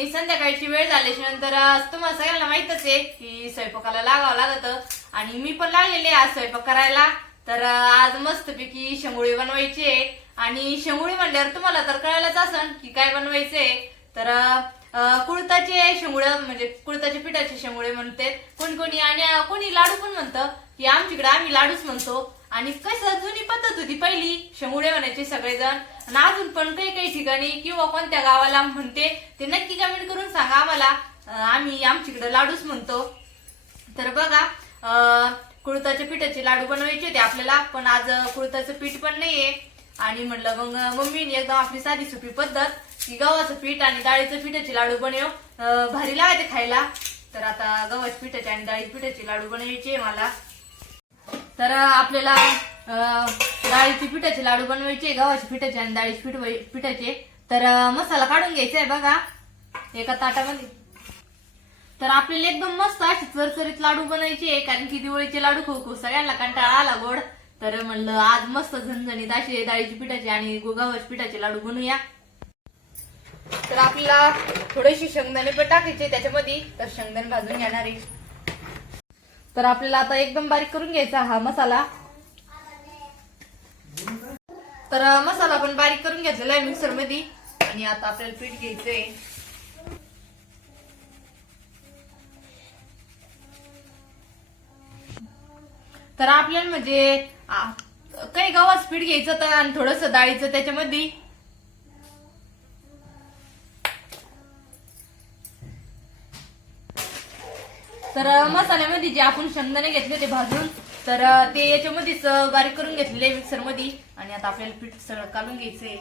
आणि संध्याकाळची वेळ झाल्याच्यानंतर तुम्हाला सगळ्यांना माहितच आहे की स्वयंपाकाला लागावं लागत. आणि मी पण लागलेले आज स्वयंपाक करायला. तर आज मस्तपैकी शेंगुळी बनवायची आहे. आणि शेंगुळी म्हणल्यावर तुम्हाला तर कळायलाच असन की काय बनवायचंय तर कुळताचे शेंगुळे म्हणजे कुळताचे पिठाचे शेंगुळे म्हणते. कोणी कोणी आणि कोणी लाडू पण म्हणतं की आमच्याकडे आम्ही लाडूच म्हणतो. आणि कसं जुनी पद्धत होती पहिली शेंगुळे म्हणायचे सगळेजण. आणि अजून पण काही काही ठिकाणी किंवा कोणत्या गावाला म्हणते ते नक्की कमेंट करून सांगा आम्हाला. आम्ही आमच्याकडे लाडूच म्हणतो. तर बघा कुळताच्या पिठाचे लाडू बनवायचे होते आपल्याला पण आज कुळताचं पीठ पण नाहीये. आणि म्हणलं मग मम्मीने एकदम आपली साधी सोपी पद्धत की गव्हाचं पीठ आणि डाळीचं पिठाचे लाडू बनव. भारी लागायचे खायला. तर आता गव्हाच्या पिठाचे आणि डाळीच्या पिठाचे लाडू बनवायचे मला. तर आपल्याला डाळीचे पिठाचे लाडू बनवायचे गव्हाचे पिठाचे आणि डाळीचे पीठ पिठाचे. तर मसाला काढून घ्यायचा आहे बघा एका ताटामध्ये. तर आपल्याला एकदम मस्त असे चरचरीत लाडू बनायचे कारण की दिवाळीचे लाडू खूप खूप सगळ्यांना कंटाळा आला गोड. तर म्हणलं आज मस्त झणझणीत असे डाळीचे पिठाचे आणि गव्हाच्या पिठाचे लाडू बनवूया तर आपल्याला थोडेसे शेंगदाणे पण टाकायचे त्याच्यामध्ये तर शेंगदाणे भाजून घेणार आहे. तर आपल्याला आता एकदम बारीक करून घ्यायचा हा मसाला. तर मसाला पण बारीक करून घेतलेला आहे मिक्सरमध्ये आणि आता आपल्याला पीठ घ्यायचंय. तर आपल्याला म्हणजे काही गावात पीठ घ्यायचं तर आणि थोडस डाळीचं त्याच्यामध्ये. तर मसाल्यामध्ये जे आपण शेंगदाणे घेतले ते भाजून तर ते याच्यामध्येच बारीक करून घेतलेले मिक्सरमध्ये आणि आता आपल्याला पीठ सगळं काढून घ्यायचंय.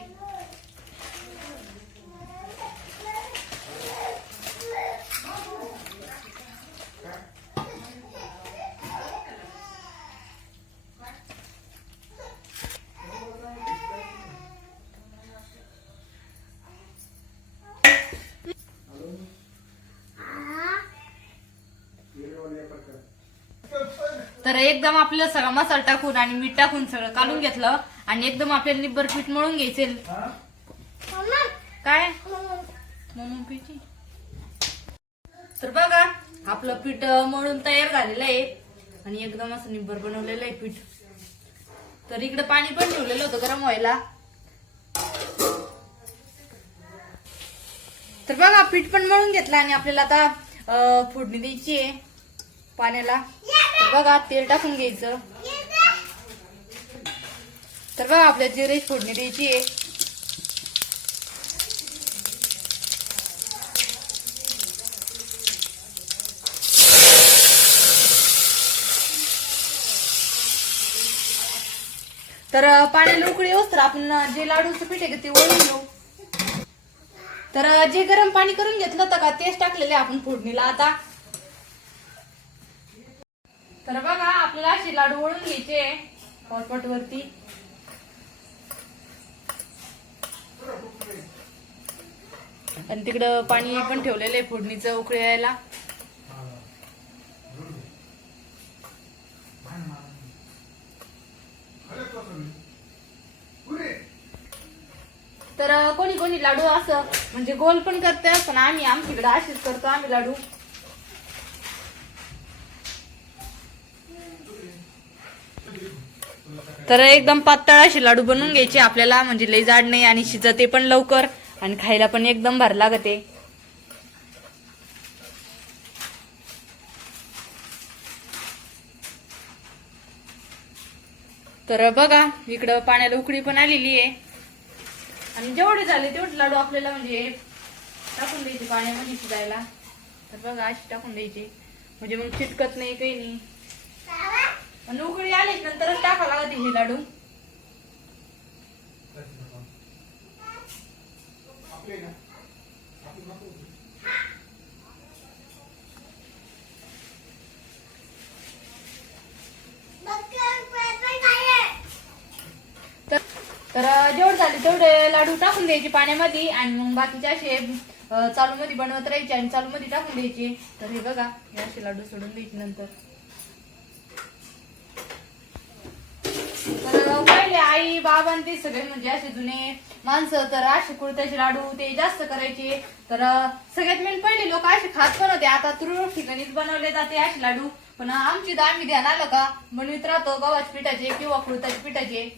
तर एकदम आपलं सगळा मसाला टाकून आणि मीठ टाकून सगळं काढून घेतलं आणि एकदम आपल्याला निब्बर पीठ मळून घ्यायचे. काय? मम्मी तर बघा आपलं पीठ मळून तयार झालेलं आहे. आणि एकदम असं निब्बर बनवलेलं आहे पीठ. तर इकडे पाणी पण ठेवलेलं होतं गरम व्हायला. तर बघा पीठ पण मळून घेतलं आणि आपल्याला आता फोडणी द्यायची आहे पाण्याला. बघा तेल टाकून घ्यायचं. तर बघा आपल्या जिरे फोडणी द्यायची आहे. तर अं, पाण्याला उकळी होत तर आपण जे लाडूचं पीठ आहे का ते वळून घेऊ. तर जे गरम पाणी करून घेतलं होतं का तेच टाकलेले आपण फोडणीला आता. तर बघा आपल्याला असे लाडू वळून घ्यायचे पॉटपॉट वरती आणि तिकडं पाणी पण ठेवलेलं आहे फोडणीचं उकळी यायला. तर कोणी कोणी लाडू असं म्हणजे गोल पण करते पण आम्ही आमच्याकडे असेच करतो आम्ही लाडू. तर एकदम पातळ असे लाडू बनवून घ्यायचे. आपल्याला म्हणजे लई जाड नाही आणि शिजते पण लवकर. आणि खायला पण एकदम भार लागते. तर बघा इकडं पाण्याला उकळी पण आलेली आहे. आणि जेवढे झाले तेवढे लाडू आपल्याला म्हणजे टाकून द्यायचे पाण्यामध्ये शिजायला. तर बघा अशी टाकून द्यायचे. म्हणजे मग चिटकत नाही काही नाही. आणि उकळी आलीच नंतरच टाकावं लागते हे लाडू. तर तर जेवढे झाले तेवढे लाडू टाकून द्यायचे पाण्यामध्ये आणि मग बाकीचे असे चालू मध्ये बनवत राहायचे आणि चालू मध्ये टाकून द्यायचे. तर हे बघा हे असे लाडू सोडून द्यायचे नंतर तर तर पहिले आई बाबा आणि ते सगळे म्हणजे असे जुने माणसं तर असे कुळत्याचे लाडू ते जास्त करायचे. तर सगळ्यात मेन पहिले लोक असे खात पण होते. आता तुरळक ठिकाणीच बनवले जाते असे लाडू. पण आमची तर आम्ही ध्यान आलं का? बनवीत राहतो गव्हाच्या पिठाचे किंवा कुळताच्या पिठाचे.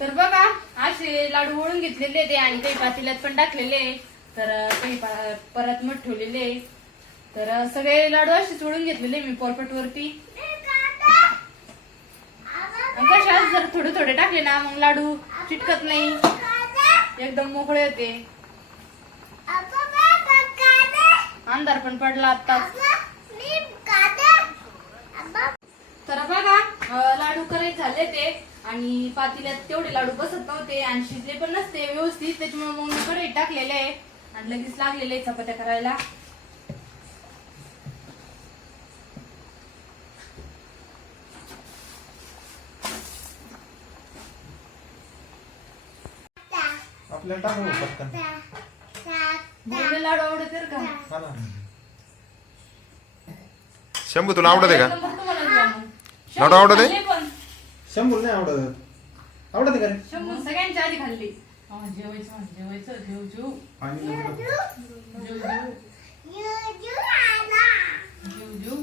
तर बघा असे लाडू वळून घेतलेले ते आणि काही पातेल्यात पण टाकलेले. तर काही परत मठ ठेवलेले. तर सगळे लाडू असे चोळून घेतलेले मी पोरपट वरती कशा जर थोडे थोडे टाकले ना मग लाडू चिटकत नाही. एकदम मोकळे होते. अंधार पण पडला आताच तर बघा लाडू करायचे झाले ते आणि पातील्यात तेवढे लाडू बसत नव्हते आणि शिजले पण नसते व्यवस्थित. त्याच्यामुळे मग मी कढईत टाकलेले आहे आणि लगेच लागलेले चपात्या करायला. आपल्याला टाकू पटकन. लाडू आवडत का हा ना शंभू तुला आवडत आहे का? नंबर तुम्हाला द्या मग. लाडू आवडत? आहे? खाल्ले पण. शंभूला नाही आवडत. आवडत का रे? शंभर सगळ्यांच्या आधी खाल्ली. हा, जेवायचं हा, जेवायचं. जेव जेव. आणि नंतर जेव. जेव जेव.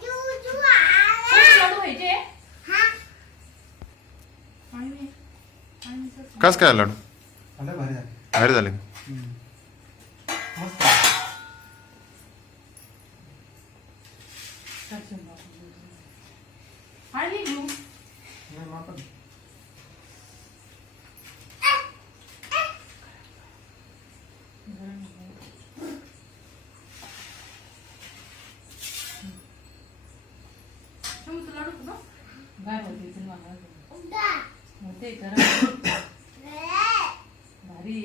जेव कसे लाडू व्हायचे आणि मी- आणि मी सर- कस काय लाडू? आलं भारी झालं भारी झाले हम्म. मस्त आणि मी घेऊ नाही, मग आपण- शंभू तुला लाडू का काय होते ते मला होते करा भारी.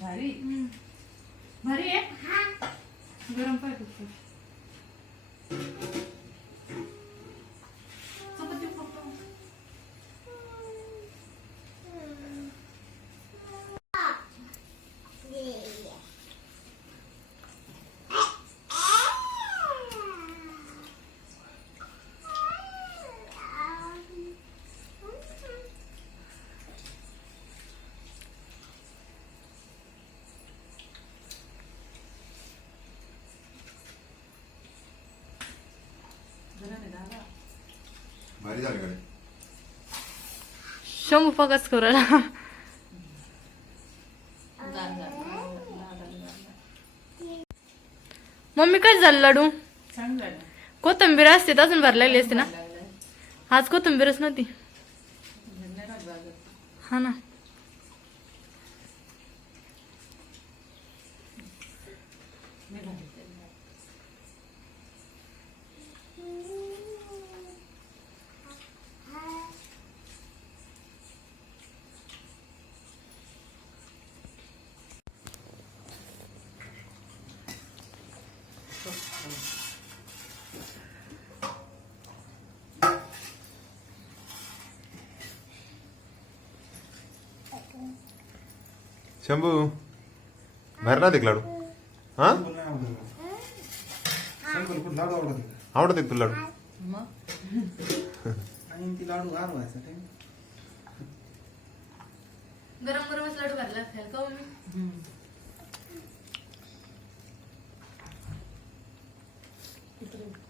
भारी? भारी आहे? गरम काय करतो चपाती फक्त भारी झाले कडे शंभू पकच करायला मम्मी काय झालं लाडू कोथंबीर असते अजून भरलेली असते ना आज कोथंबीरच नव्हती हा ना శంభు भरना दिखलाडू हा आवडत एक तुला लाडू गरम गरमच लाडू भरला असेल का मम्मी इकडे